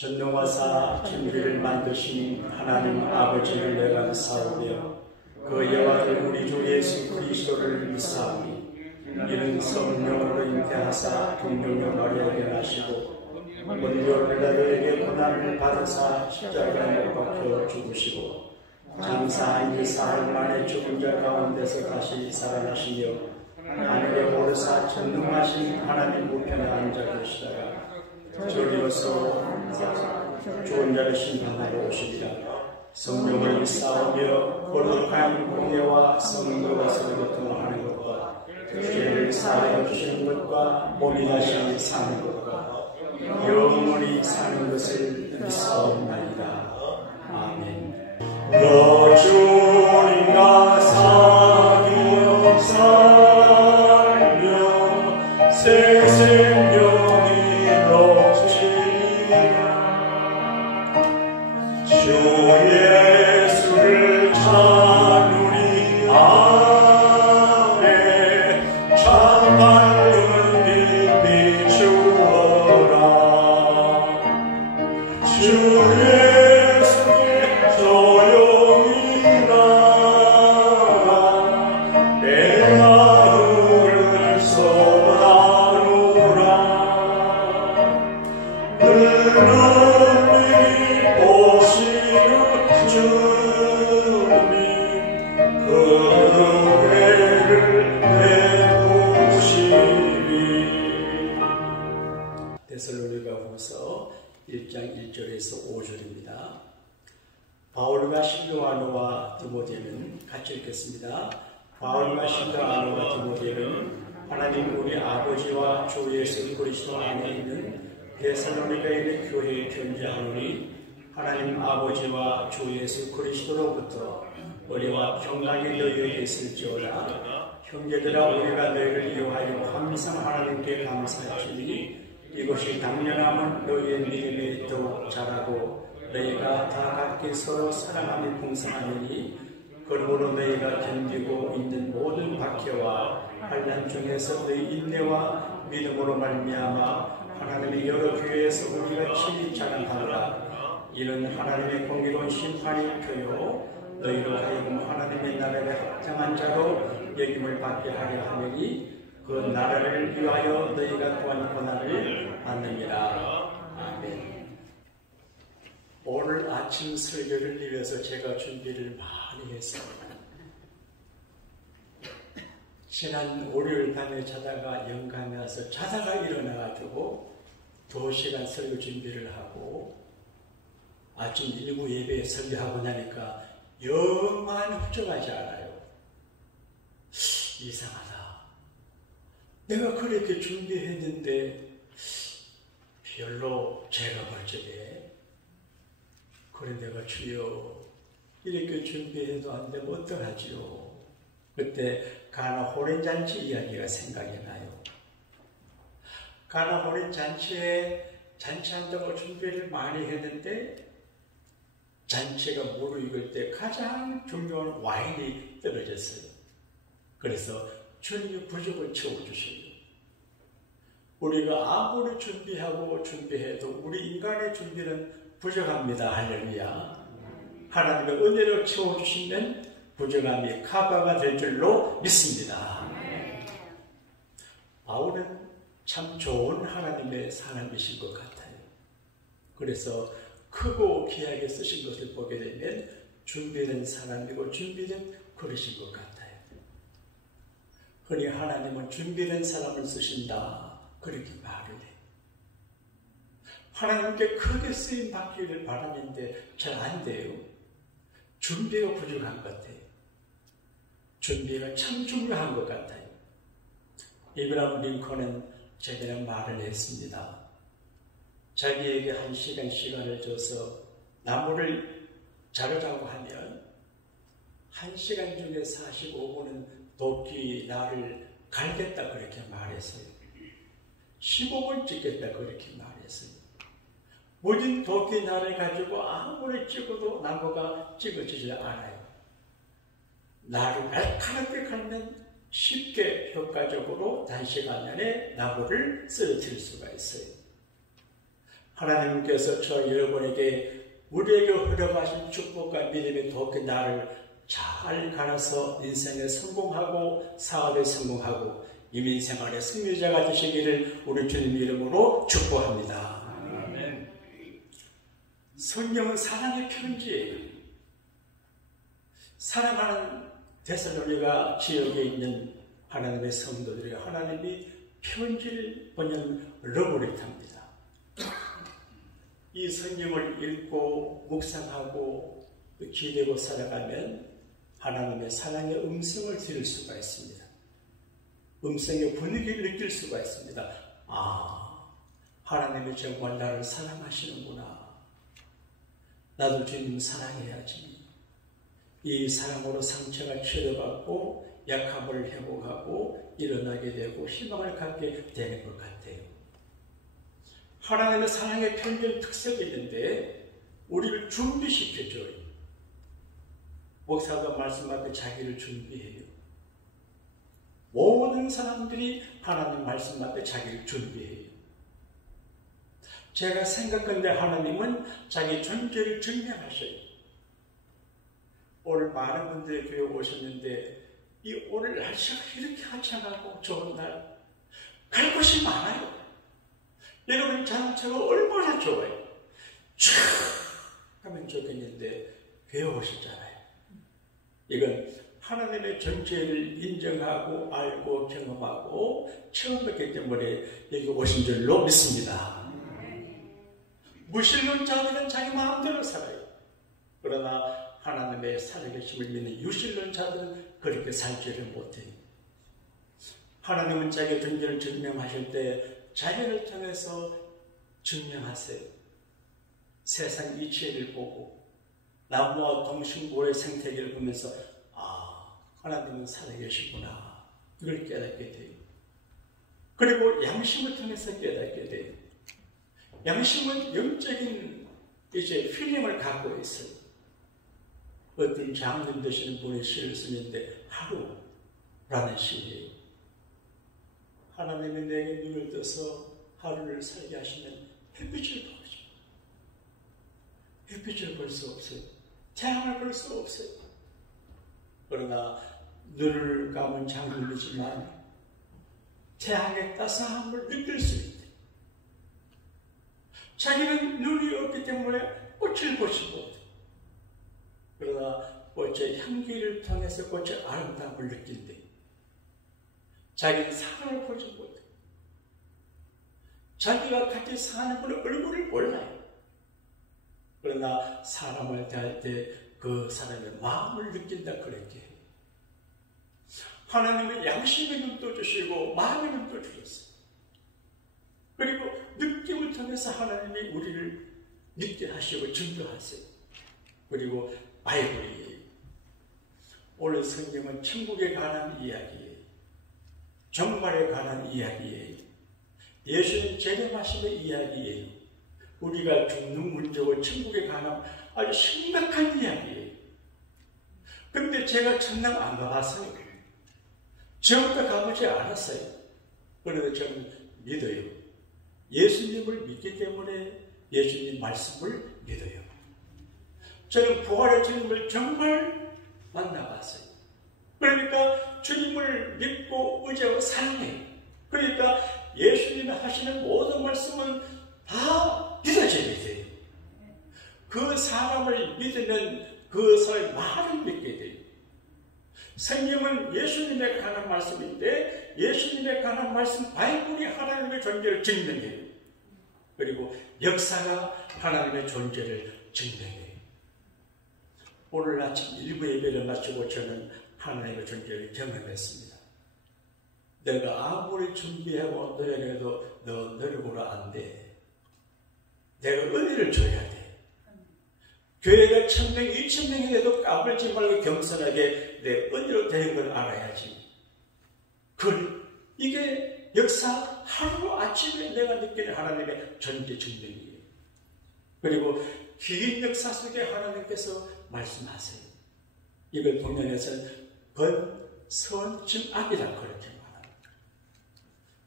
전능하사 천지를 만드신 하나님 아버지를 내가 감사하며 그 여호와를 우리 주 예수 그리스도를 믿사오니 이는 성령으로 잉태하사 동정녀 마리아에게 나시고 본디오 빌라도에게 고난을 받으사 십자가에 못 박혀 죽으시고 장사한 지 사흘 만에 죽은 자 가운데서 다시 살아나시며 하늘에 오르사 전능하신 하나님 우편에 앉아 계시다가 저리로서 좋은 자를 심판하러 오시리라. 성령을 믿사오며 거룩한 공예와 성도로서 교통하는 것과 죄를 사하여 주시는 것과 몸이 다시 사는 것과 영원히 사는 것을 믿사옵나이다. 아멘. 너 주님과 사귀어 살며 새 생명이 주 예수를 찾으리 안에 참맑은 빛 비추어라. 주 예수의 조용히 나가 내 마음을 소라노라. 데살로니가후서 1장 1절에서 5절입니다. 바울과 실로아노와 디모데는 같이 읽겠습니다. 바울과 실로아노와 디모데는 하나님 우리 아버지와 주 예수 그리스도 안에 있는 데살로니가에 있는 교회에 편지하노니 하나님 아버지와 주 예수 그리스도로부터 은혜와 평강이 너희에게 있을지어다. 형제들아 우리가 너희를 이용하여 항상 하나님께 감사할지니 이것이 당연함은 너희의 믿음이 더욱 자라고 너희가 다 각기 서로 사랑함이 풍성하니 그러므로 너희가 견디고 있는 모든 박해와 환난 중에서 너희 인내와 믿음으로 말미암아 하나님의 여러 교회에서 우리가 친히 자랑하노라. 이는 하나님의 공의로운 심판이 표요 너희로 하여금 하나님의 나라에 합당한 자로 여김을 받게 하려 하느니 그 나라를 위하여 너희가 또한 고난을 받느니라. 아멘. 오늘 아침 설교를 위해서 제가 준비를 많이 했습니다. 지난 월요일 밤에 자다가 영감이 와서 자다가 일어나가지고 2시간 설교 준비를 하고 아침 일부 예배에 설교하고 나니까 영만 훌쩍하지 않아요. 이상하다. 내가 그렇게 준비했는데 별로 제가 볼 적에 그래 내가 주여 이렇게 준비해도 안 되면 어떡하지요? 그때 가나 호렌잔치 이야기가 생각이 나요. 가나 호렌잔치에 잔치한다고 준비를 많이 했는데 잔치가 무르익을 때 가장 중요한 와인이 떨어졌어요. 그래서 주님이 부족을 채워주셔요. 우리가 아무리 준비해도 우리 인간의 준비는 부족합니다. 할렐루야. 하나님의 은혜로 채워주시면 부족함이 커버가 될 줄로 믿습니다. 바울은 참 좋은 하나님의 사람이신 것 같아요. 그래서 크고 귀하게 쓰신 것을 보게 되면 준비된 사람이고 준비된 그릇인 것 같아요. 그러니 하나님은 준비된 사람을 쓰신다 그렇게 말을 해요. 하나님께 크게 쓰임 받기를 바라는데 잘 안 돼요. 준비가 부족한 것 같아요. 준비가 참 중요한 것 같아요. 이브라함 링컨은 제대로 말을 했습니다. 자기에게 1시간 시간을 줘서 나무를 자르라고 하면 1시간 중에 45분은 도끼 나를 갈겠다 그렇게 말했어요. 15분 찍겠다 그렇게 말했어요. 모든 도끼 나를 가지고 아무리 찍어도 나무가 찍어지지 않아요. 나를 날카롭게 갈면 쉽게 효과적으로 단시간 안에 나무를 쓰러뜨릴 수가 있어요. 하나님께서 저 여러분에게 우리에게 허락하신 축복과 믿음의 도끼 나를 잘 갈아서 인생에 성공하고 사업에 성공하고 이민생활의 승리자가 되시기를 우리 주님 이름으로 축복합니다. 아멘. 성경은 사랑의 편지예요. 사랑하는 데살로니가 지역에 있는 하나님의 성도들에게 하나님이 편지를 보낸 러브레터입니다. 이 성경을 읽고 묵상하고 기대고 살아가면 하나님의 사랑의 음성을 들을 수가 있습니다. 음성의 분위기를 느낄 수가 있습니다. 아, 하나님이 정말 나를 사랑하시는구나. 나도 주님 사랑해야지. 이 사랑으로 상처가 치료받고 약함을 회복하고 일어나게 되고 희망을 갖게 되는 것 같아요. 하나님의 사랑의 편지의 특색이 있는데 우리를 준비시켜줘요. 목사가 말씀 앞에 자기를 준비해요. 모든 사람들이 하나님 말씀 앞에 자기를 준비해요. 제가 생각한데 하나님은 자기 존재를 증명하셔요. 오늘 많은 분들이 교회 오셨는데 이 오늘 날씨가 이렇게 화창하고 좋은 날 갈 곳이 많아요. 여러분 자동차가 얼마나 좋아요. 촤 하면 좋겠는데 교회 오셨잖아요. 이건 하나님의 존재를 인정하고 알고 경험하고 처음 뵙기 때문에 여기 오신 줄로 믿습니다. 무신론자들은 자기 마음대로 살아요. 그러나 하나님의 살아계심을 믿는 유신론자들은 그렇게 살지를 못해요. 하나님은 자기의 존재를 증명하실 때 자기를 통해서 증명하세요. 세상 이치를 보고 나무와 동식물의 생태계를 보면서 아, 하나님은 살아계시구나. 이걸 깨닫게 돼요. 그리고 양심을 통해서 깨닫게 돼요. 양심은 영적인 이제 필름을 갖고 있어요. 어떤 장님 되시는 분이 시를 쓰는데 하루라는 시예요. 하나님이 내게 눈을 떠서 하루를 살게 하시면 햇빛을 보죠. 햇빛을 볼 수 없어요. 태양을 볼 수 없어요. 그러나 눈을 감은 장님이지만 태양의 따스함을 느낄 수 있대. 자기는 눈이 없기 때문에 꽃을 보지 못해. 그러나 꽃의 향기를 통해서 꽃의 아름다움을 느낀대. 자기는 사람을 보지 못해. 자기가 같이 사는 분의 얼굴을 몰라요. 그러나 사람을 대할 때 그 사람의 마음을 느낀다 그랬게 해요. 하나님은 양심의 눈도 주시고 마음의 눈도 주셨어요. 그리고 느낌을 통해서 하나님이 우리를 믿게 하시고 증거하세요. 그리고 바이블이에요. 오늘 성경은 천국에 관한 이야기예요. 종말에 관한 이야기예요. 예수님 재림하심의 이야기예요. 우리가 죽는 문제와 천국에 관한 아주 심각한 이야기예요. 그런데 제가 천당 안 가봤어요. 저부터 가보지 않았어요. 그런데 저는 믿어요. 예수님을 믿기 때문에 예수님 말씀을 믿어요. 저는 부활의 주님을 정말 만나봤어요. 그러니까 주님을 믿고 의지하고 사랑해요. 그러니까 예수님이 하시는 모든 말씀은 다 믿어져야 돼요. 그 사람을 믿으면 그 사람의 말을 믿게 돼요. 성경은 예수님에 관한 말씀인데 예수님에 관한 말씀 바이블이 하나님의 존재를 증명해요. 그리고 역사가 하나님의 존재를 증명해요. 오늘 아침 일부 예배를 마치고 저는 하나님의 존재를 경험했습니다. 내가 아무리 준비하고 노력해도 너 노력으로 안 돼. 내가 은혜를 줘야 돼. 교회가 1000명, 2000명이 돼도 까불지 말고 겸손하게 내 은혜로 되는 걸 알아야지. 이게 역사 하루 아침에 내가 느끼는 하나님의 존재 증명이에요. 그리고 긴 역사 속에 하나님께서 말씀하세요. 이걸 동양에서는 번선증악이라고 그렇게 말합니다.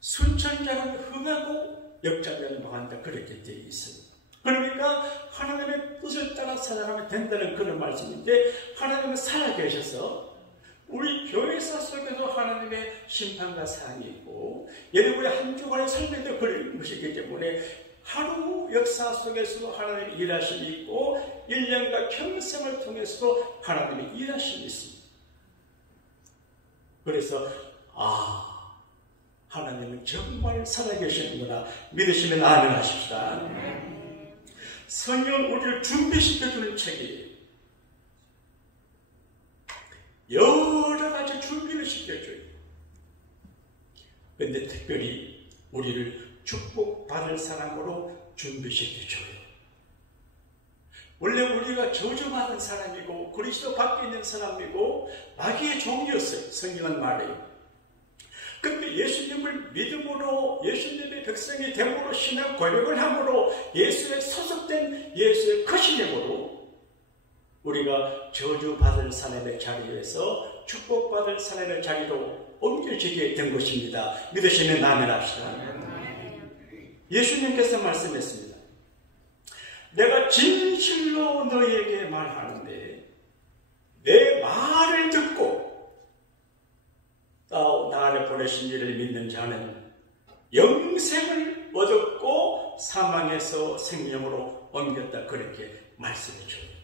순천자는 흥하고 역자면방한다 그렇게 되어 있어요. 그러니까 하나님의 뜻을 따라 살아가면 된다는 그런 말씀인데, 하나님은 살아계셔서 우리 교회사 속에도 하나님의 심판과 사랑이 있고 여러분의 한 주간의 삶에도 그런 것이기 때문에 하루 역사 속에서도 하나님의 일하심이 있고 1년과 평생을 통해서도 하나님의 일하심이 있습니다. 그래서 하나님은 정말 살아계시는구나 믿으시면 아멘 하십시다. 성령은 우리를 준비시켜주는 책이에요. 여러 가지 준비를 시켜줘요. 그런데 특별히 우리를 축복받을 사람으로 준비시켜줘요. 원래 우리가 저주받은 사람이고 그리스도 밖에 있는 사람이고 마귀의 종이었어요. 성경은 말해요. 그런데 예수님을 믿음으로 예수님의 백성이 됨으로 신앙 고백을 함으로 예수의 소속된 예수의 크신 힘으로 우리가 저주받을 사람의 자리에서 축복받을 사람의 자리로 옮겨지게 된 것입니다. 믿으시면 아멘 합시다. 예수님께서 말씀했습니다. 내가 진실로 너희에게 말하는데 내 말을 듣고 나를 보내신 이를 믿는 자는 영생을 얻었고 사망에서 생명으로 옮겼다 그렇게 말씀해 줘요.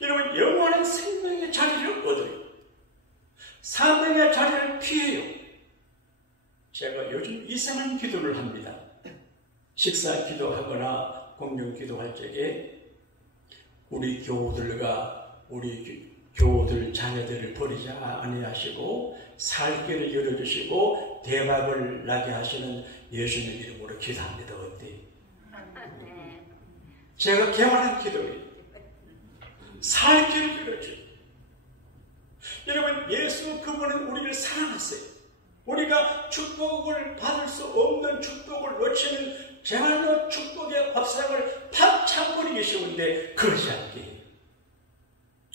여러분, 영원한 생명의 자리를 얻어요. 사망의 자리를 피해요. 제가 요즘 이상한 기도를 합니다. 식사 기도하거나 공용 기도할 적에 우리 교우들과 우리 교우들 자녀들을 버리지 아니하시고 살 길을 열어주시고 대박을 나게 하시는 예수님 이름으로 기도합니다. 어때요? 제가 개발한 기도예요. 살 길을 열어줘요. 여러분, 예수 그분은 우리를 사랑하세요. 우리가 축복을 받을 수 없는 축복을 놓치는 정말로 축복의 밥상을 팍 차버리기 쉬운데 그러지 않게 해요.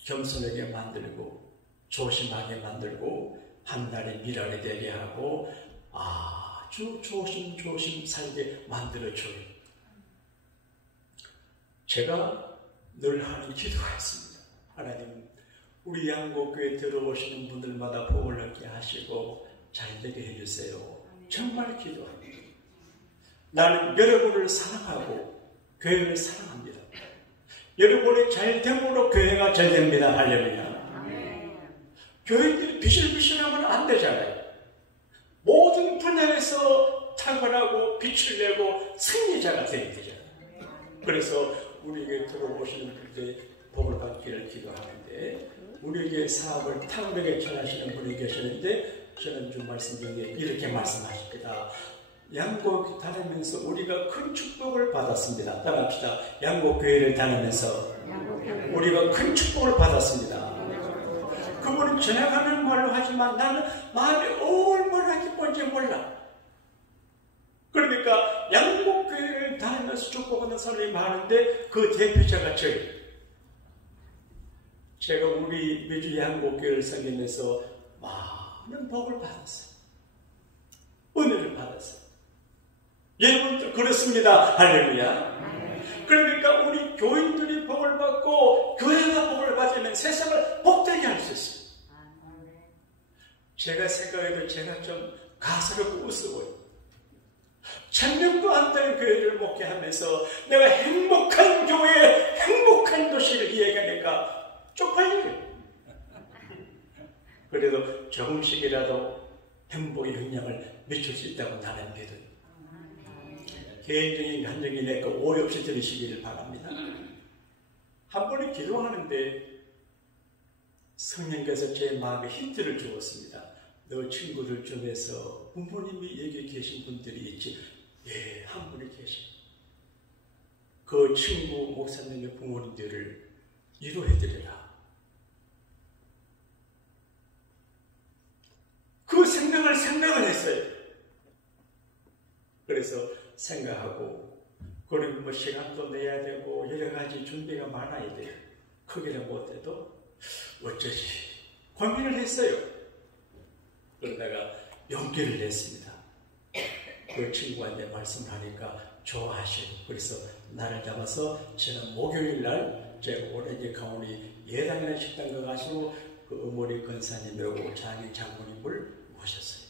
겸손하게 만들고 조심하게 만들고 한날의 미랄이 되게 하고 아주 조심조심 살게 만들어줘요. 제가 늘 하는 기도가 있습니다. 하나님, 우리 양곡교회 들어오시는 분들마다 복을 얻게 하시고 잘되게 해주세요. 정말 기도합니다. 나는 여러분을 사랑하고 교회를 사랑합니다. 여러분의 잘됨으로 교회가 잘됩니다. 할렐루야. 교회들이 비실비실하면 안 되잖아요. 모든 분야에서 탁월하고 빛을 내고 승리자가 되어야 되잖아요. 그래서 우리에게 들어오시는 분들의 복을 받기를 기도하는데, 우리에게 사업을 탁월하게 전하시는 분이 계시는데 저는 좀 말씀 중에 이렇게 말씀하십니다. 양곡 다니면서 우리가 큰 축복을 받았습니다. 따라합시다. 양곡 교회를 다니면서 우리가 큰 축복을 받았습니다. 그분은 지나가는 말로 하지만 나는 마음이 얼마나 기쁜지 몰라. 그러니까 양곡 교회를 다니면서 축복받는 사람이 많은데 그 대표자가 저예요. 제가 우리 매주 양곡 교회를 섬기면서 많은 복을 받았어요. 은혜를 받았어요. 여러분도 그렇습니다. 할렐루야. 그러니까 우리 교인들이 복을 받고 교회가 복을 받으면 세상을 복되게 할 수 있어요. 제가 생각해도 제가 좀 가스럽고 우스워요. 1000명도 안 되는 교회를 목회하면서 내가 행복한 교회, 행복한 도시를 이야기하니까 쪽팔려요. 그래도 조금씩이라도 행복의 영향을 미칠 수 있다고 나는 믿어요. 개인적인 감정이니까 오해 없이 들으시기를 바랍니다. 한 번에 기도하는데 성령께서 제 마음에 힌트를 주었습니다. 너 친구들 중에서 부모님이 여기 계신 분들이 있지? 예, 한 분이 계셔. 그 친구 목사님의 부모님들을 위로해드리라. 그 생각을 했어요. 그래서 생각하고, 그리고 뭐 시간도 내야 되고 여러 가지 준비가 많아야 돼요. 크기는 못해도 어쩌지 고민을 했어요. 그러다가 용기를 냈습니다. 그 친구한테 말씀하니까 좋아하시고, 그래서 나를 잡아서 제가 목요일 날 제가 오렌지 카운티 예당이라는 식당 가가지고 그 어머니 권사님이라고 장인 장모님을 모셨어요.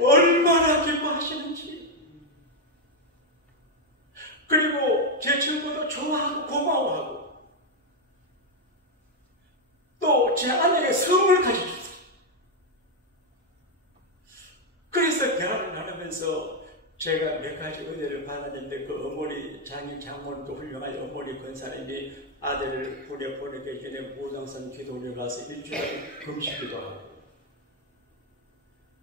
얼마나 기뻐하시는지. 그리고 제 친구도 좋아하고 고마워하고 또 제 아내에게 선물까지 줬어요. 그래서 대화를 나누면서 제가 몇 가지 은혜를 받았는데 그 어머니 장인 장모님도 훌륭한 어머니 권사님이 아들을 군에 보내기 전에 무등산 기도원에 가서 일주일에 금식기도 하고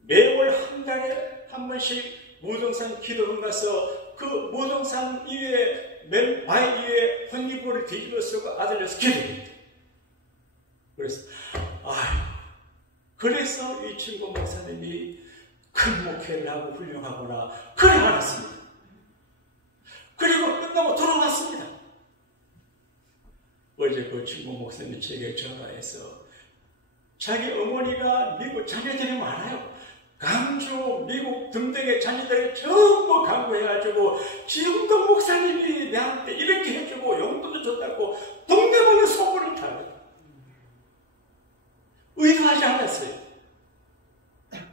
매월 한 달에 한 번씩 무등산 기도원 가서 그 무등산 위에 맨 바위 위에 혼이불을 뒤집어 쓰고 아들려서 기도했대. 그래서 이 친구 목사님이 큰 목회를 하고 훌륭하구나 그래 알았습니다. 그리고 끝나고 돌아왔습니다. 어제 그 친구 목사님이 제게 전화해서 자기 어머니가 미국 자녀들이 많아요. 강주, 미국 등등의 자녀들이 전부 강구해가지고 지금도 목사님이 내한테 이렇게 해주고 용돈도 줬다고 동네방네 소문을 타요. 의도하지 않았어요.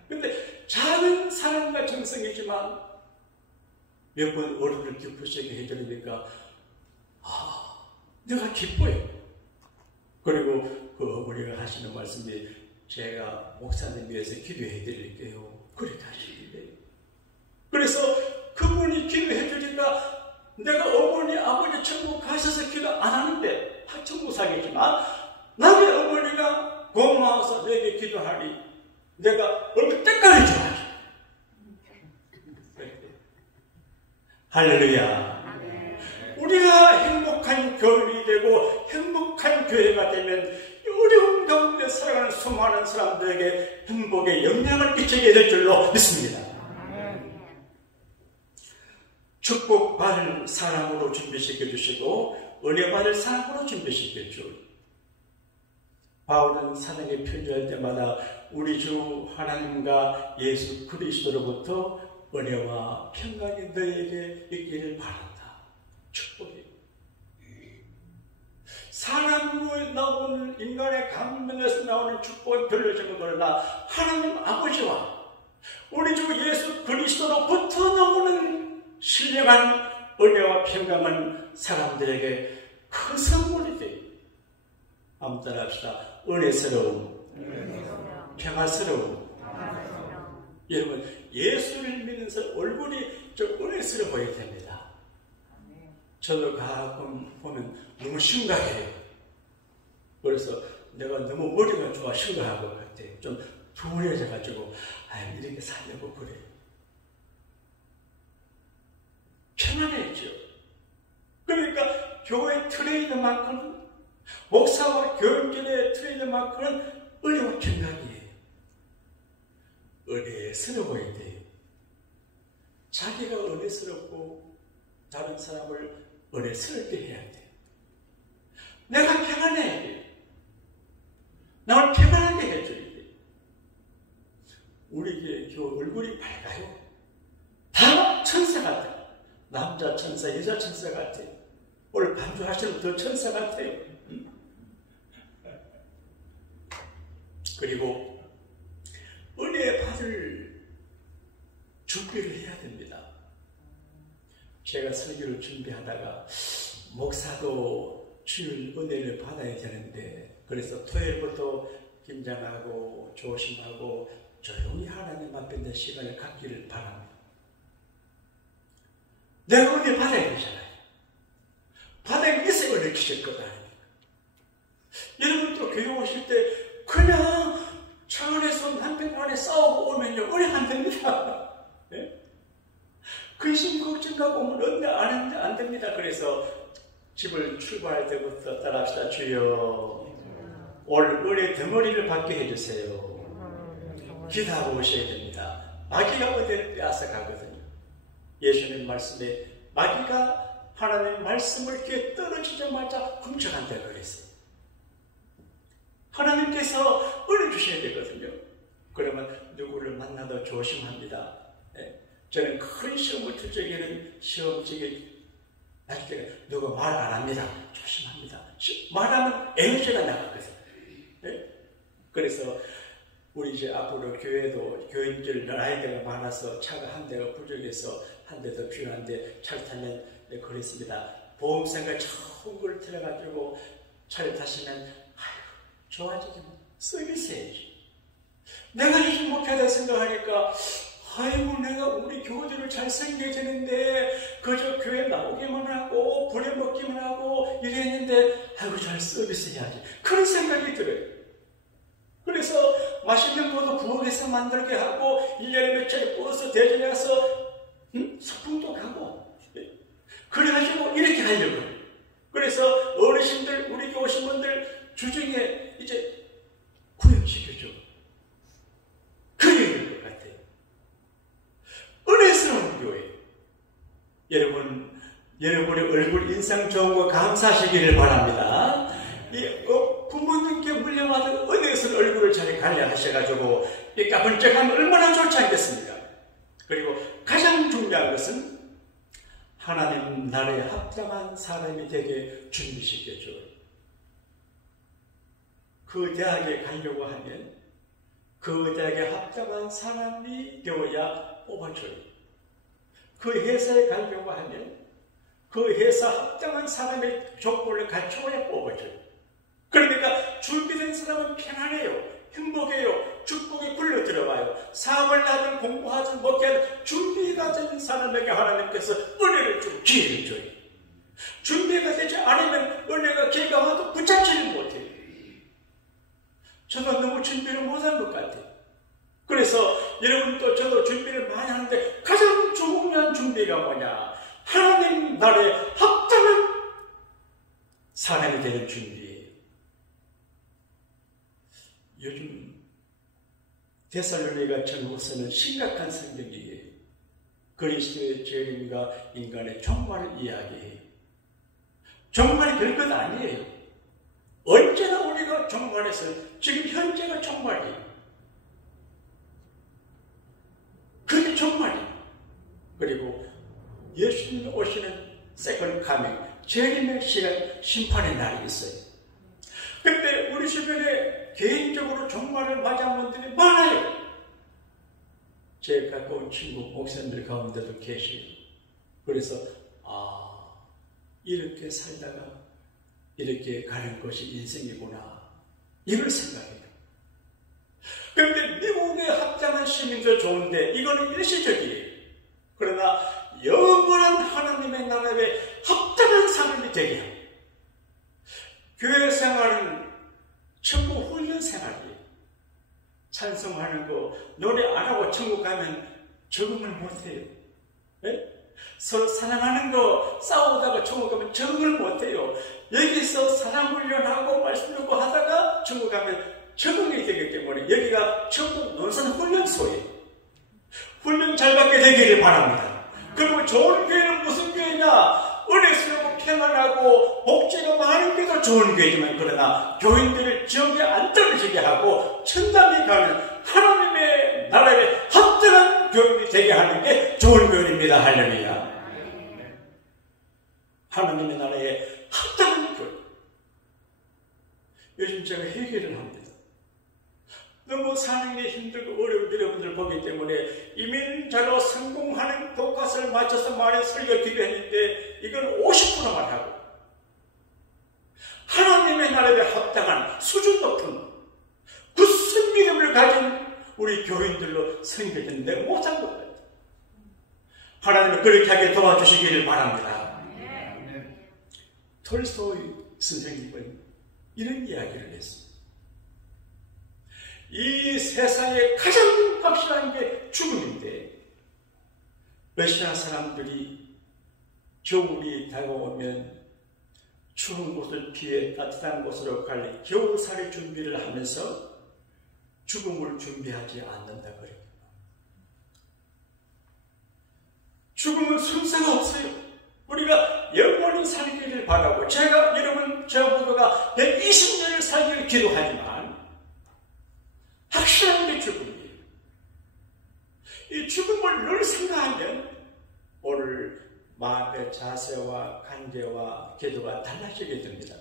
근데 작은 사랑과 정성이지만 몇 번 어른을 기쁘시게 해드리니까 내가 기뻐요. 그리고 그 어머니가 하시는 말씀이 제가 목사님 위해서 기도해 드릴게요. 그렇게 하시길래 그래서 그분이 기도해 주니까 내가 어머니 아버지 천국 가셔서 기도 안 하는데 천국 사겠지만 남의 어머니가 고마워서 내게 기도하니 내가 얼굴 때깔이 좋아요. 할렐루야. 우리가 행복한 교회이 되고 행복한 교회가 되면 어려운 가운데 살아가는 수많은 사람들에게 행복의 영향을 끼치게 될 줄로 믿습니다. 축복받을 사람으로 준비시켜 주시고 은혜 받을 사람으로 준비시켜 줄. 바울은 사랑에 편지할 때마다 우리 주 하나님과 예수 그리스도로부터 은혜와 평강이 너에게 있기를 바란다. 축복이. 사람으로 나오는 인간의 감명에서 나오는 축복은 별로지만 그러나 하나님 아버지와 우리 주 예수 그리스도로부터 나오는 신령한 은혜와 평강은 사람들에게 큰 선물이 돼요. 한번 따라합시다. 은혜스러움, 평화스러움. 여러분 예수를 믿으면서 얼굴이 좀 은혜스러워 보여야 됩니다. 저도 가끔 보면 너무 심각해요. 그래서 내가 너무 머리가 좋아 심각한 것 같아요. 좀 둔해져가지고 이렇게 살려고 그래요. 편안해져. 그러니까 교회 트레이드마크는 목사와 교인들의 트레이드마크는 은혜와 평강이에요. 은혜스러워야 돼요. 자기가 은혜스럽고 다른 사람을 은혜스럽게 해야 돼요. 내가 평안해야 돼요. 나를 평안하게 해줘야 돼요. 우리 교회 얼굴이 밝아요. 다 천사 같아요. 남자 천사, 여자 천사 같아요. 오늘 반주하시는 더 천사 같아요. 그리고 은혜 받을 준비를 해야 됩니다. 제가 설교를 준비하다가 목사도 주일 은혜를 받아야 되는데 그래서 토요일부터 긴장하고 조심하고 조용히 하나님 앞에 내 시간을 갖기를 바랍니다. 내가 은혜 받아야 되잖아요. 받아야 있어야 은혜 주실 것 아닙니까? 여러분도 교회 오실 때 그냥 차 안에서 남편 안에 싸우고 오면요 은혜 안 됩니다. 네? 근심 걱정하고 오면 은혜 안 됩니다. 그래서 집을 출발할 때부터 따라합시다. 주여 오늘 은혜 덩어리를 받게 해주세요. 기도하고 오셔야 됩니다. 마귀가 은혜를 빼앗아 가거든요. 예수님 말씀에 마귀가 하나님의 말씀을 이렇게 떨어지자마자 훔쳐간다 그랬어요. 하나님께서 은혜 주셔야 되거든요. 그러면 누구를 만나도 조심합니다. 저는 큰 시험을 칠 적에는 시험지에 날 때가 누가 말 안 합니다. 조심합니다. 말하면 에너지가 나가거든요. 네? 그래서 우리 이제 앞으로 교회도 교인들 나이대가 많아서 차가 한 대가 부족해서 한 대 더 필요한데 차를 타면 네, 그랬습니다. 보험사가 좋은 걸 들어가지고 차를 타시면 아이고 좋아지기만 서비스 해야지. 내가 이렇게 목표하다 생각하니까 아이고 내가 우리 교우들을 잘 섬겨야 되는데 그저 교회 나오기만 하고 부려먹기만 하고 이랬는데 아이고 잘 서비스 해야지. 그런 생각이 들어요. 그래서 맛있는 것도 부엌에서 만들게 하고 1년에 며칠 구워서 대전에 가서 소풍도 가고 그래가지고 이렇게 하려고 해요. 그래서 어르신들 우리 교회 오신 분들 주중에 이제 구역시켜줘. 그래야 될 것 같아요. 은혜스러운 교회. 여러분의 얼굴 인상 좋은 거 감사하시기를 바랍니다. 부모님께 물려받은 은혜스러운 얼굴을 잘 관리하셔가지고 이 까분쩍하면 얼마나 좋지 않겠습니까? 그리고 가장 중요한 것은 하나님 나라에 합당한 사람이 되게 준비시켜줘요. 그 대학에 가려고 하면 그 대학에 합당한 사람이 되어야 뽑아줘요. 그 회사에 가려고 하면 그 회사 합당한 사람의 조건을 갖춰야 뽑아줘요. 그러니까 준비된 사람은 편안해요. 행복해요. 축복이 굴러 들어와요. 사업을 하든 공부하든 먹게 준비가 된 사람에게 하나님께서 은혜를 주고 기회를 줘요. 준비가 되지 않으면 은혜가 기회가 와도 붙잡지는 못해요. 저도 너무 준비를 못한 것 같아요. 그래서 여러분도 저도 준비를 많이 하는데 가장 중요한 준비가 뭐냐? 하나님 나라에 합당한 사람이 되는 준비예요. 요즘 데살로니가 전후서는 심각한 성경이에요. 그리스도의 재림과 인간의 종말을 이야기해요. 종말이 별것 아니에요. 언제나 우리가 종말에서 지금 현재가 종말이에요. 그게 종말이에요. 그리고 예수님이 오시는 세컨드 카밍, 재림의 시간, 심판의 날이 있어요. 근데 우리 주변에 개인적으로 종말을 맞이한 분들이 많아요. 제 가까운 친구, 목사님들 가운데도 계시요. 그래서 이렇게 살다가 이렇게 가는 것이 인생이구나 이걸 생각해요. 그런데 미국의 합당한 시민도 좋은데 이거는 일시적이에요. 그러나 영원한 하나님의 나라에 합당한 사람이 되게 해요. 교회 생활은 천국 훈련 생활이에요. 찬송하는 거 노래 안 하고 천국 가면 적응을 못해요. 네? 서로 사랑하는 거 싸우다가 천국 가면 적응을 못해요. 여기서 사랑 훈련하고 말씀 듣고 하다가 천국 가면 적응이 되기 때문에 여기가 천국 논산 훈련소예요. 훈련 잘 받게 되기를 바랍니다. 그리고 좋은 교회는 무슨 교회냐? 은혜스럽고 평안하고 복지가 많은 게 더 좋은 교회지만 그러나 교인들을 지옥에 안 떨어지게 하고 천당에 가는 하나님의 나라에 합당한 교인이 되게 하는 게 좋은 교회입니다. 할렐루야. 하나님의 나라에 합당한 교회. 요즘 제가 회개를 합니다. 너무 사는 게 힘들고 어려운 여러분들 보기 때문에 이민자로 성공하는 포커스를 맞춰서 많이 설교 기도했는데 이건 50%만 하고 하나님의 나라에 합당한 수준 높은 굳은 믿음을 가진 우리 교인들로 섬겨졌는데 못한 것 같아요. 하나님은 그렇게 하게 도와주시기를 바랍니다. 톨스토이 선생님은 이런 이야기를 했습니다. 이 세상에 가장 확실한 게 죽음인데 러시아 사람들이 겨울이 다가오면 추운 곳을 피해 따뜻한 곳으로 갈 겨울살이 준비를 하면서 죽음을 준비하지 않는다 그래요. 죽음은 순서가 없어요. 우리가 영원히 살기를 바라고 제가 여러분 저 모두가 120년을 살기를 기도하지만 확실한 게 죽음이에요. 이 죽음을 늘 생각하면 오늘 마음의 자세와 관계와 기도가 달라지게 됩니다.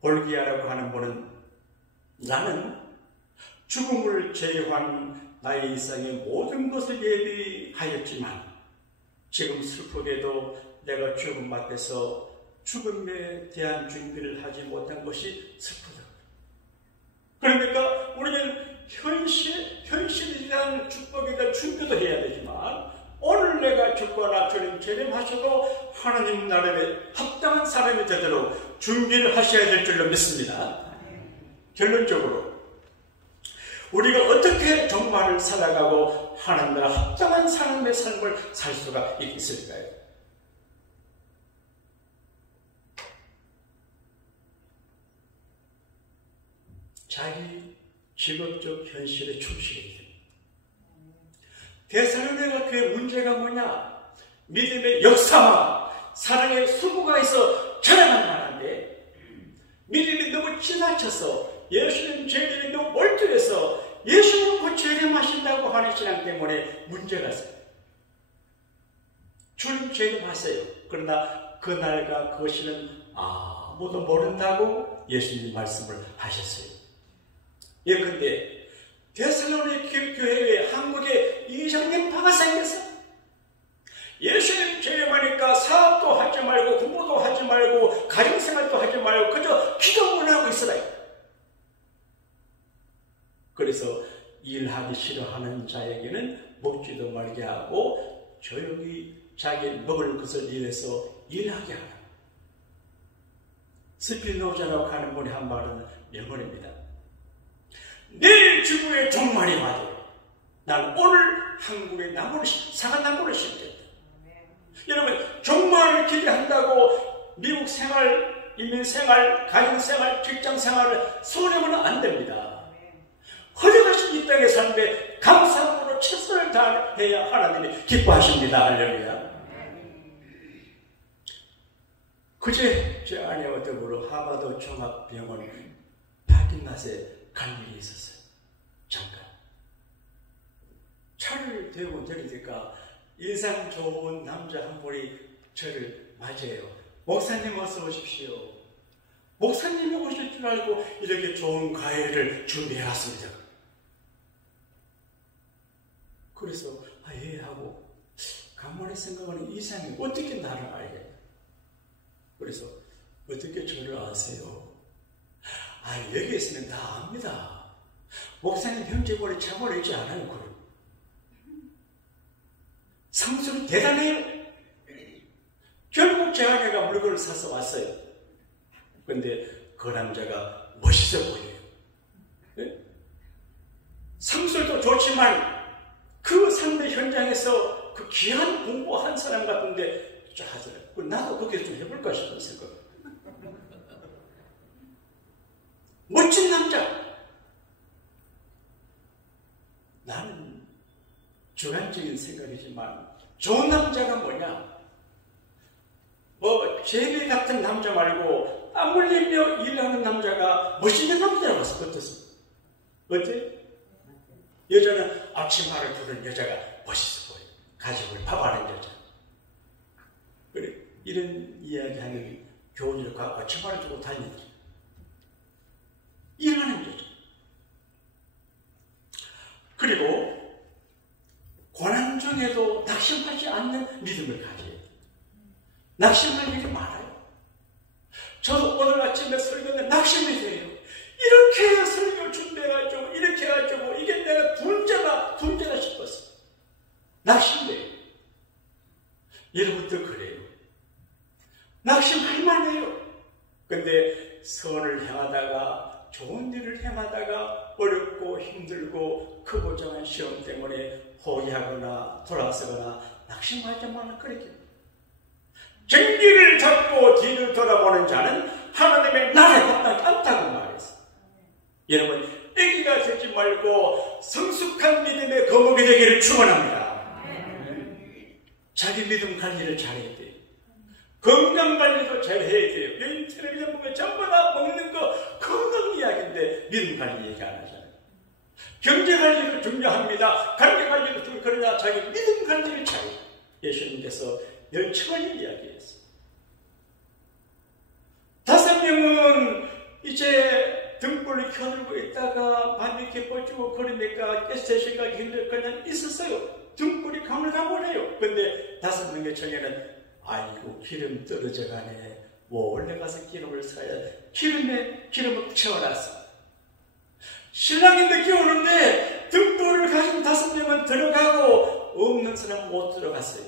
볼기아라고 하는 분은 나는 죽음을 제외한 나의 일상의 모든 것을 예비하였지만 지금 슬프게도 내가 죽음 앞에서 죽음에 대한 준비를 하지 못한 것이 슬프다. 그러니까 우리는 현실에 대한 축복에 대한 준비도 해야 되지만 오늘 내가 죽거나 주님 재림하셔도 하나님 나라에 합당한 사람이 되도록 준비를 하셔야 될 줄로 믿습니다. 결론적으로 우리가 어떻게 종말을 살아가고 하나님 나라 합당한 사람의 삶을 살 수가 있을까요? 자기 직업적 현실에 충실해야 됩니다. 데살로니가 교회 문제가 뭐냐? 믿음의 역사와 사랑의 수고가 있어 자랑할 만한데 믿음이 너무 지나쳐서 예수님 재림이 너무 멀뚱해서 예수님 곧 재림하신다고 하는 신앙 때문에 문제가 있어요. 주님 재림하세요. 그러나 그날과 그 시는 아무도 모른다고 예수님 말씀을 하셨어요. 예컨대 데살로니가 교회에 한국에 이상년파가 생겼어. 예수님 재림하니까 사업도 하지 말고 공부도 하지 말고 가정생활도 하지 말고 그저 기도만 하고 있으라. 그래서 일하기 싫어하는 자에게는 먹지도 말게 하고 조용히 자기 먹을 것을 위해서 일하게 하라. 스피노자라고 하는 분이 한 말은 명언입니다. 내일 지구에 종말이 와도 난 오늘 한국에 사과나무를 심겠다. 여러분, 종말을 기대한다고 미국 생활, 이민 생활, 가정 생활, 직장 생활을 소홀하면 안 됩니다. 허락하신 이 땅의 삶에 감사함으로 최선을 다해야 하나님이 기뻐하십니다. 할렐루야. 그제 제 아내와 더불어 하버드 종합병원 파킨낫에 갈 일이 있었어요. 잠깐. 차를 대고 내리니까 인상 좋은 남자 한 분이 저를 맞이해요. 목사님 어서 오십시오. 목사님이 오실 줄 알고 이렇게 좋은 과일을 준비해왔습니다. 그래서 예 하고 간만에 생각하는 이상이 어떻게 나를 알겠냐. 그래서 어떻게 저를 아세요? 여기 있으면 다 압니다. 목사님 형제벌이 차버리지 않아요. 그럼 상술이 대단해요. 결국 제 아내가 물건을 사서 왔어요. 근데 그 남자가 멋있어 보여요. 네? 상술도 좋지만 그 상대 현장에서 그 귀한 공부한 사람 같은데 하더라고요. 나도 그렇게 좀 해볼까 싶은 생각. 멋진 남자. 나는 주관적인 생각이지만 좋은 남자가 뭐냐? 제비 같은 남자 말고 땀 흘리며 일하는 남자가 멋있는 남자라고 해서 어떻습니까? 어때? 여자는 앞치마를 두른 여자가 멋있어 보여. 가죽을 파바는 여자. 그래, 이런 이야기하는 교훈을 갖고 앞치마를 두고 다니는 일하는 여자. 그리고 고난 중에도 낙심하지 않는 믿음을 가져야 돼. 낙심할 일이 많아요. 저도 오늘 아침에 설교는 낙심이 돼요. 이렇게 설교 준비해가지고 이렇게 해가지고 이게 내가 문제가 싶었어. 낙심돼요. 여러분도 그래요. 낙심할 만해요. 근데 선을 행하다가 좋은 일을 행하다가 어렵고 힘들고 크고 작은 시험 때문에 포기하거나 돌아서거나 낙심하지만 그렇게 정기를 잡고 뒤를 돌아보는 자는 하나님의 나라에 합당하지 않다고 말했어. 여러분, 애기가 되지 말고 성숙한 믿음의 거목이 되기를 축원합니다. 자기 믿음 관리를 잘해야 돼요. 건강 관리도 잘해야 돼요. 여기 텔레비전 보면 전부 다 먹는 거 건강 이야기인데 믿음 관리 얘기 안 하잖아요. 경제 관리도 중요합니다. 관계 관리도 중요합니다. 그러나 자기 믿음 관리를 잘 예수님께서 멸청을 이야기했어요. 5명은 이제 등불을 켜들고 있다가 밤이 깊어지고 그러니까 깨세 생각이 힘들 그냥 있었어요. 등불이 가물가물해요. 근데 5명의 청에는 아이고 기름 떨어져 가네. 뭐 원래 가서 기름을 사야 기름을 채워놨어. 신랑이 늦게 오는데 등불을 가진 5명은 들어가고 없는 사람은 못 들어갔어요.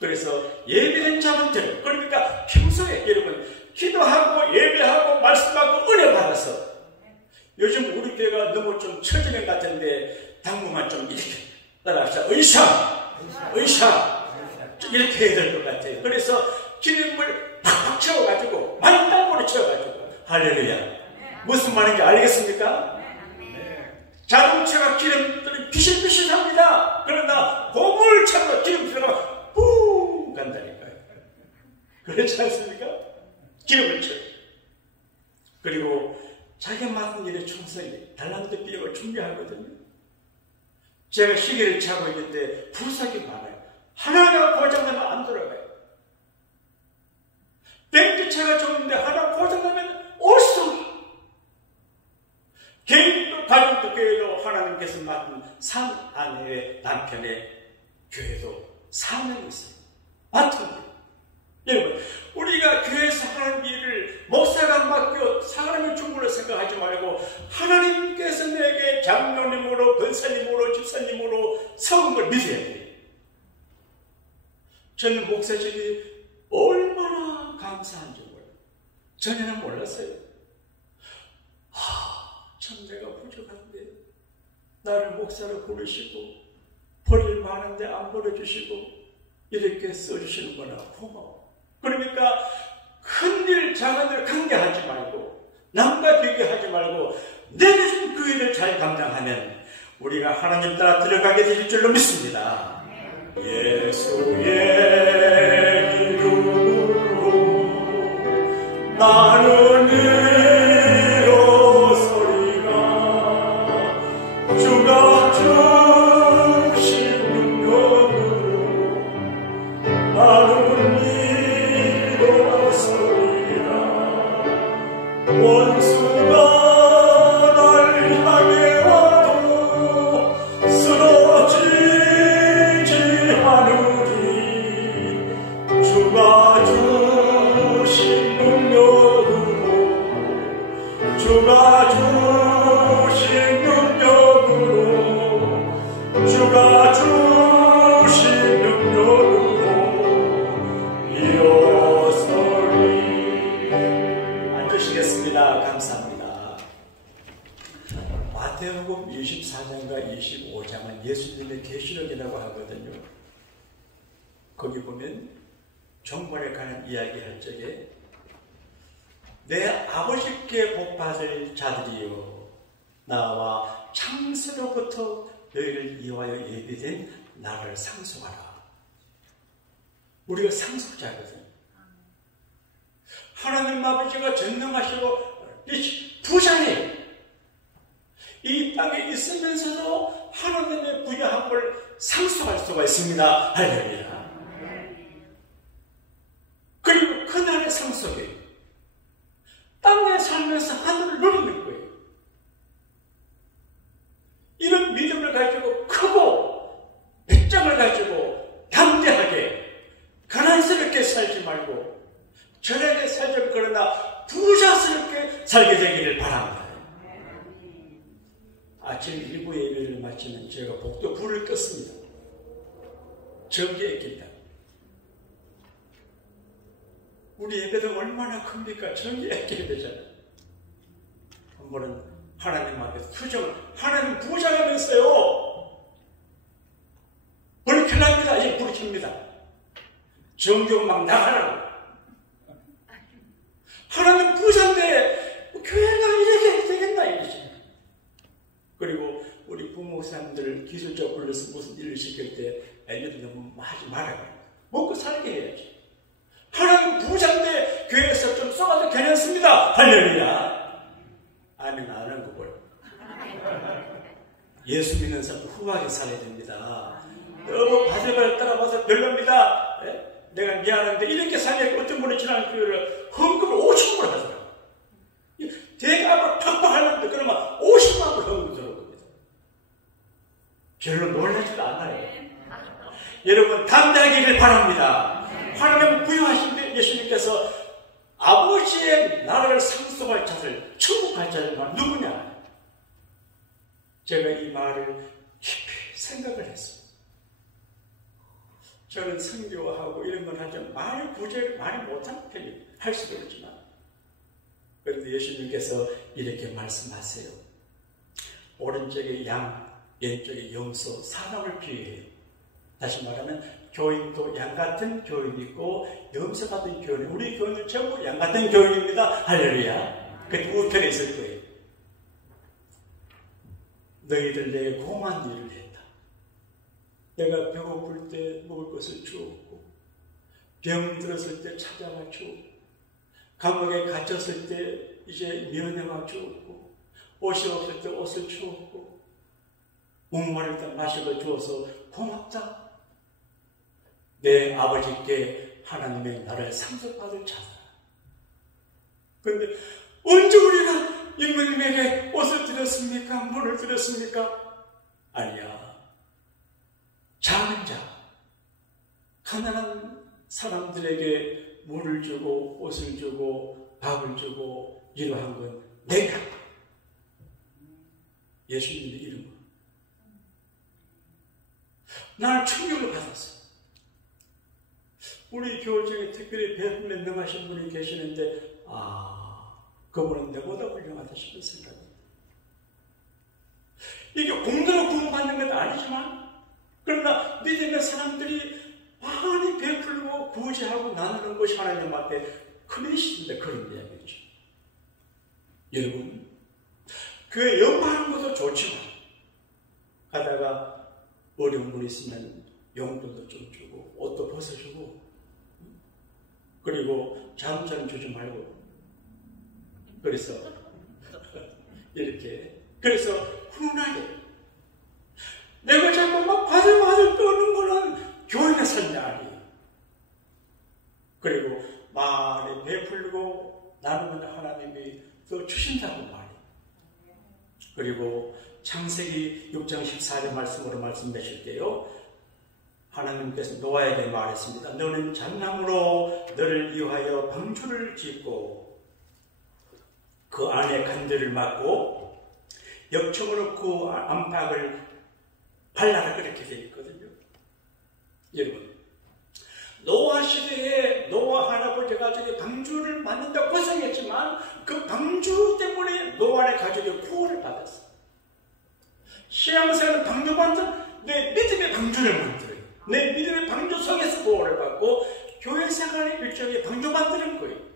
그래서 예비된 자만 들어. 그러니까 평소에 여러분 기도하고 예배하고 말씀하고 은혜 받아서 요즘 우리 교회가 너무 좀 처지는 것 같은데 당분만 좀 이렇게 따라합시다. 의사 이렇게 해야 될 것 같아요. 그래서 기름을 팍팍 채워가지고 만땅으로 채워가지고 할렐루야. 무슨 말인지 알겠습니까? 자동차가 기름들이 비실비실합니다. 그러나 공을 차고 기름 들어가 뿡 간다니까요. 그렇지 않습니까? 기름을 채워. 그리고 자기가 맡은 일에 충성이 달란트 비용을 준비하거든요. 제가 시계를 차고 있는데 부삭이 많아요. 하나가 고장나면 안 돌아가요. 뱅크차가 좋은데 하나 고장나면 올 수 없어요. 개인도 가정도 교회도 하나님께서 맡은 산 아내의 남편의 교회도 사명이 있어요. 맡은 일. 여러분, 우리가 교회에서 하는 일을 목사가 맡겨 사람의 중물로 생각하지 말고 하나님께서 내게 장로님으로 권사님으로 집사님으로 세운 걸 믿어야 돼요. 저는 목사직이 얼마나 감사한지 몰라요. 전에는 몰랐어요. 참 내가 부족한데 나를 목사로 부르시고 버릴 많은데 안 버려주시고 이렇게 써주시는구나. 고마워. 그러니까 큰일 작은일 관계하지 말고 남과 비교하지 말고 내가 준 그 일을 잘 감당하면 우리가 하나님 따라 들어가게 될 줄로 믿습니다. 예수의 이름으로 나는 일어서리라. 주가 주신 능력으로 나는 일어서리라. 원수가 마태복음 24장과 25장은 예수님의 계시록이라고 하거든요. 거기 보면 종말에 관한 이야기 할 적에 내 아버지께 복받을 자들이여 나와 창세로부터 너희를 이와여 예비된 나를 상속하라. 우리가 상속자거든요. 하나님 아버지가 전능하시고 부자예요. 이 땅에 있으면서도 하나님의 부여함을 상속할 수가 있습니다. 할렐루야. 그리고 그날의 상속이 땅에 살면서 하늘을 누리는 거예요. 이런 믿음을 가지고 크고 백장을 가지고 담대하게 가난스럽게 살지 말고 저렴하게 살지 그러나 부자스럽게 살게 되기를 바랍니다. 아침 일부 예배를 마치면 제가 복도 불을 껐습니다. 전기에 낀다. 우리 예배도 얼마나 큽니까? 전기에 예배잖아요. 한 번은 하나님 앞에서 투정을 하나님 부자라면서요. 불이 켜납니다. 예, 불이 켭니다. 전교 막 나가라고. 하나님 부자인데 교회가 이렇게 해도 되겠나 이거지. 그리고 우리 부모님들 기술적 불러서 무슨 일을 시킬 때 애들이 너무 하지 말아요. 먹고 살게 해야지. 하나님 부자인데 교회에서 좀 쏘아도 괜찮습니다. 할렐루야. 아멘 안 하는 거 보여. 예수 믿는 사람 후하게 살아야 됩니다. 너무 바들바들 따라와서 별로입니다. 내가 미안한데 이렇게 살면 어떤 분이 지난 교회를 헌금을 50만 원 하더라고요. 대가로 팍팍하는데 그러면 50만 원 헌금 들어올 겁니다. 별로 놀라지도 않아요. 여러분 담대하기를 바랍니다. 하나님 부여하신 예수님께서 아버지의 나라를 상속할 자들, 천국 갈 자들만 누구냐? 제가 이 말을 깊이 생각을 했어요. 저는 선교하고 이런 걸 하지만 많이 구제를 많이 못하는 편이 할 수도 있지만, 그런데 예수님께서 이렇게 말씀하세요. 오른쪽에 양, 왼쪽에 염소, 사람을 비유해요. 다시 말하면 교인도 양 같은 교인이 있고 염소 같은 교인, 우리 교인은 전부 양 같은 교인입니다. 할렐루야. 그때 우편에 있을 거예요. 너희들 내게 공한 일을 했다. 내가 배고플 때 먹을 것을 주었고, 병 들었을 때 찾아와 주었고, 감옥에 갇혔을 때 이제 면회와 주었고, 옷이 없을 때 옷을 주었고, 목마를 때 마시고 주어서 고맙다. 내 아버지께 하나님의 나라를 상속받을 자다. 그런데 언제 우리가 임금님에게 옷을 드렸습니까? 물을 드렸습니까? 아니야. 작은 자, 가난한 사람들에게 물을 주고 옷을 주고 밥을 주고 이러한 건 내가 예수님의 이름으로 나는 충격을 받았어. 우리 교회 중에 특별히 배움에 능하신 분이 계시는데 그분은 내보다 훌륭하다 싶은 생각입니다. 이게 공짜로 구원받는 건 아니지만, 그러나 믿음의 사람들이 많이 베풀고 구제하고 나누는 것이 하나님 앞에 큰 일이신데 그런 이야기죠. 여러분, 교회 연마하는 것도 좋지만 가다가 어려운 분 있으면 용돈도 좀 주고 옷도 벗어주고, 그리고 잠자는 주지 말고, 그래서 이렇게, 그래서 훈훈하게 내가 자꾸 막 바들바들 떠는 거는 교인의 삶이 아니에요. 그리고 많이 베풀고 나누면 하나님이 또 주신다고 말이에요. 그리고 창세기 6장 14절 말씀으로 말씀하실게요. 하나님께서 노아에게 말했습니다. 너는 잣나무로 너를 위하여 방주를 짓고 그 안에 간들을 막고 역청으로 그 안팎을 발라라, 그렇게 되어 있거든요. 여러분, 노아 시대에 노아 할아버지 가족이 방주를 만든다고 고생했지만 그 방주 때문에 노아의 가족이 구원을 받았어요. 신앙생활은 방주 만든 내 믿음의 방주를 만들어요. 내 믿음의 방주 속에서 구원을 받고 교회 생활의 일종의 방주 만드는 거예요.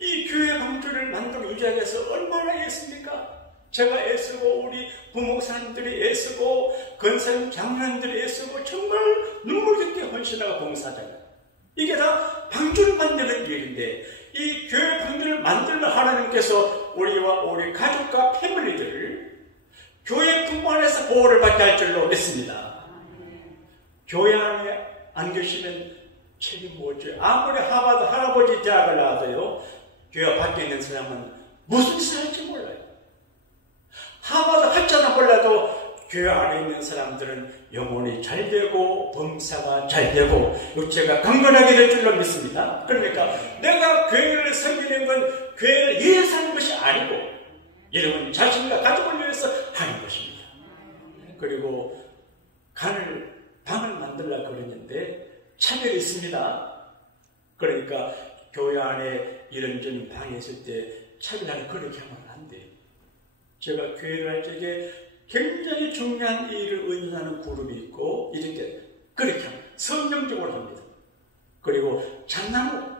이 교회 방주를 만들고 유지하기 위해서 얼마나 애씁니까? 제가 애쓰고 우리 부목사님들이 애쓰고 건사님 장로님들이 애쓰고 정말 눈물 깊게 헌신하고 봉사하잖아요. 이게 다 방주를 만드는 일인데, 이 교회 방주를 만들는 하나님께서 우리와 우리 가족과 패밀리들을 교회 품고 안에서 보호를 받게 할 줄로 믿습니다. 교회 안에 안 계시면 책임 못 져요. 아무리 하버드 할아버지 대학을 나와도요, 교회 밖에 있는 사람은 무슨 짓을 할지 몰라요. 하버드 학자나 몰라도 교회 안에 있는 사람들은 영혼이 잘 되고 범사가 잘 되고 육체가 강건하게 될 줄로 믿습니다. 그러니까 내가 교회를 섬기는 건 교회를 위해서 하는 것이 아니고 여러분 자신과 가족을 위해서 하는 것입니다. 그리고 방을 만들려고 그랬는데 차별이 있습니다. 그러니까 교회 안에 이런저런 방에 있을 때 차별하는 그렇게 하면 안 돼요. 제가 교회를 할 적에 굉장히 중요한 일을 의논하는 그룹이 있고 이렇게 그렇게 합니다. 성경적으로 합니다. 그리고 잣나무,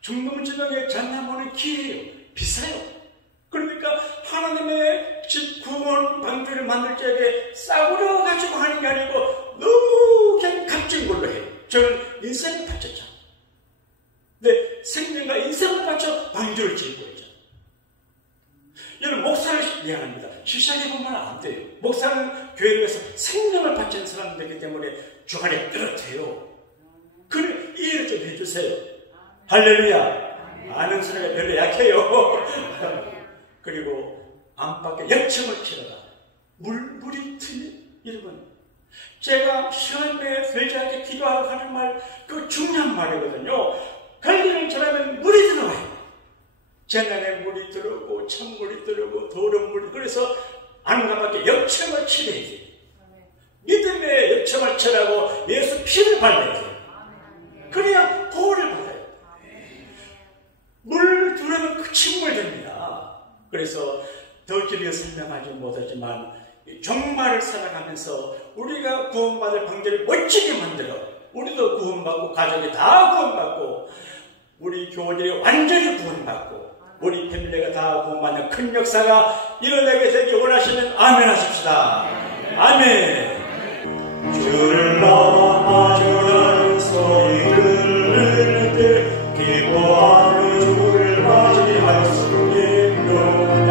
중동지방의 잣나무는 귀해요. 비싸요. 그러니까 하나님의 집 구원 방주를 만들 적에 싸구려 가지고 하는 게 아니고 너무 그냥 값진 걸로 해요. 저는 인생을 바쳤죠. 내 생명과 인생을 바쳐 방주를 짓고 있죠. 여러분, 목사를 미안합니다. 시작해보면 안 돼요. 목사는 교회에서 생명을 바치는 사람들이기 때문에 주간에 뚜렷해요. 그걸 이해를 좀 해주세요. 할렐루야. 아는 사람이 별로 약해요. 그리고 안팎에 역청을 치러라. 물이 트니 여러분, 제가 시험에 들지 않게 기도하러 가는 말, 그 중요한 말이거든요. 걸리는 사람은 물이 들어와요. 재난에 물이 들어오고 찬물이 들어오고 더러운 물이, 그래서 안가깝게 역청을 치러야 돼요. 믿음의 역청을 치라고 예수 피를 발라야 돼요. 그래야 보호를 받아요. 물 들어오면 그 침몰됩니다. 그래서 더 길게 설명하지 못하지만 종말을 살아가면서 우리가 구원받을 방법을 멋지게 만들어 우리도 구원받고 가족이 다 구원받고 우리 교우들이 완전히 구원받고 우리 패밀리가 다 구원받는 큰 역사가 일어나게 되기 원하시면 아멘 하십시다. 아멘. 주를 나와주라는 소리 들을 때 기뻐하는 주를 맞이할 수 있느냐.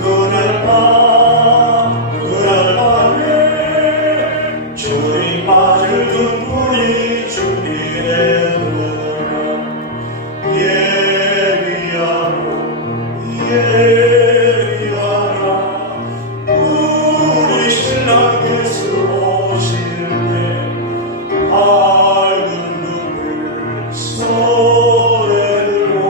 그날 밤에 주님 맞을 눈물이 준비되느냐. 예비하라 우리 신랑 예수 오실 때 밝은 눈을 손에 들고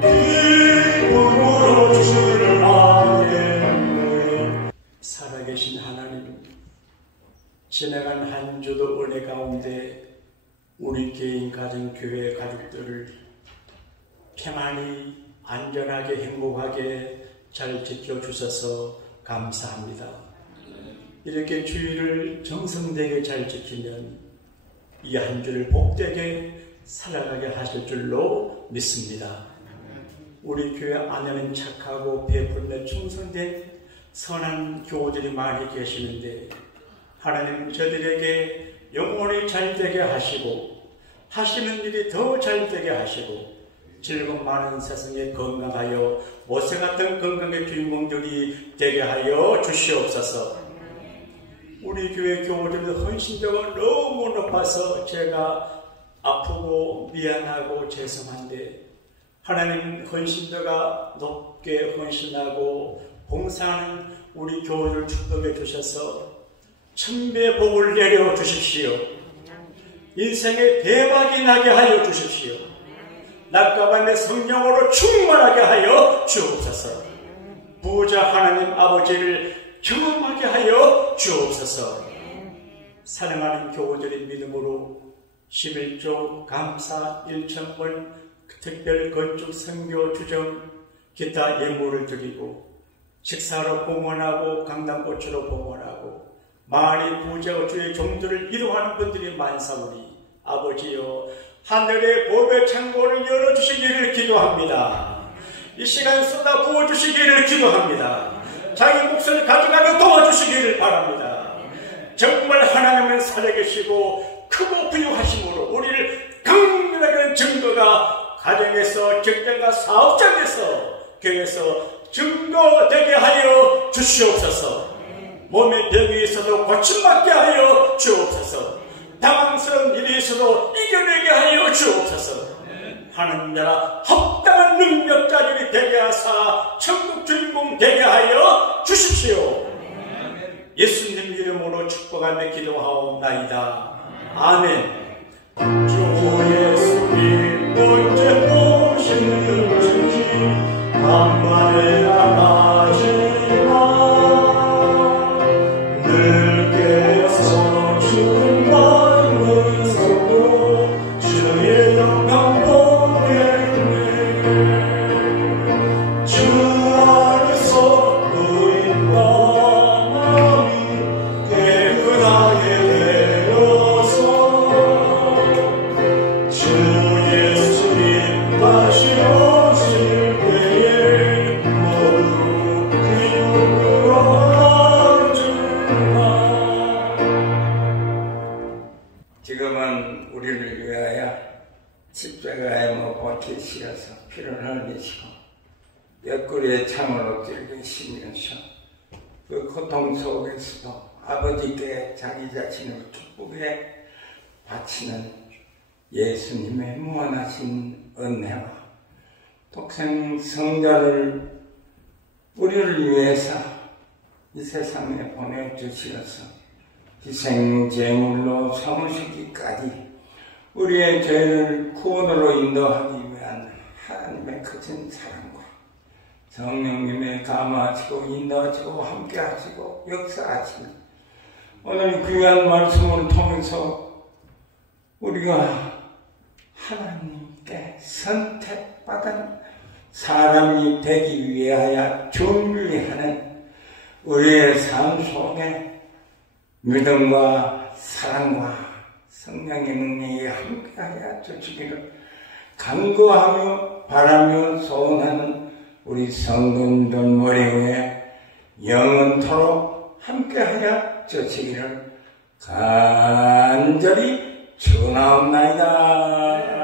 기쁨으로 주를 맞이하네. 살아계신 하나님, 지나간 한 주도 은혜 가운데 우리 개인, 가정, 교회 가족들을 평안히 안전하게 행복하게 잘 지켜주셔서 감사합니다. 이렇게 주의를 정성되게 잘 지키면 이 한 주를 복되게 살아가게 하실 줄로 믿습니다. 우리 교회 안에는 착하고 베풀며 충성된 선한 교우들이 많이 계시는데 하나님 저들에게 영원히 잘되게 하시고 하시는 일이 더 잘되게 하시고 즐거움 많은 세상에 건강하여 모세 같은 건강의 주인공들이 되게 하여 주시옵소서. 우리 교회 교우들의 헌신도가 너무 높아서 제가 아프고 미안하고 죄송한데 하나님 헌신도가 높게 헌신하고 봉사하는 우리 교우들 축복해 주셔서 천배 복을 내려 주십시오. 인생에 대박이 나게 하여 주십시오. 낮과 밤에 성령으로 충만하게 하여 주옵소서. 부자 하나님 아버지를 경험하게 하여 주옵소서. 사랑하는 교우들의 믿음으로 11조 감사 1,000번 특별 건축 선교 주정 기타 예물을 드리고 식사로 봉헌하고 강단꽃으로 봉헌하고 많이 부자와 주의 종들을 이루하는 분들이 많사오니 아버지여 하늘의 보배 창고를 열어주시기를 기도합니다. 이 시간 쏟아 부어주시기를 기도합니다. 자기 몫을 가져가며 도와주시기를 바랍니다. 정말 하나님은 살아계시고 크고 부유하심으로 우리를 강렬하게 증거가 가정에서 직장과 사업장에서 교회에서 증거되게 하여 주시옵소서. 몸에 병이 있어도 고침받게 하여 주옵소서. 당황스러운 일이 있어도 이겨내게 하여 주옵소서. 하나님 나라 합당한 능력자들이 되게 하사 천국 주인공 되게 하여 주십시오. 예수님 이름으로 축복하며 기도하옵나이다. 아멘. 주 예수님 언제 오시는지 간만에 나가지마. 늘 깨서 주님 만나서도 주의 영광 보겠네. 주 안에서 의인과 마음이 깨끗하게 되어서 주 예수님 다시 오실 때에 모두 기쁨으로 나주마. 지금은 우리를 위하여 십자가에 못 박히시어서 피를 흘리시고 옆구리에 창을 엎드리게 시면서 그 고통 속에서도 아버지께 자기 자신을 기쁘게 바치는 예수님의 무한하신 은혜와 독생 성자를 우리를 위해서 이 세상에 보내주시어서 희생제물로 삼으시기까지 우리의 죄를 구원으로 인도하기 위한 하나님의 크신 사랑과 성령님의 감화하시고 인도하시고 함께하시고 역사하시는 오늘 귀한 말씀을 통해서 우리가 하나님께 선택받은 사람이 되기 위하여 준비하는 우리의 삶 속에 믿음과 사랑과 성령의 능력이 함께하여 주시기를 간구하며 바라며 소원하는 우리 성도님들 머리 위에 영원토록 함께하여 주시기를 간절히 축원하옵나이다.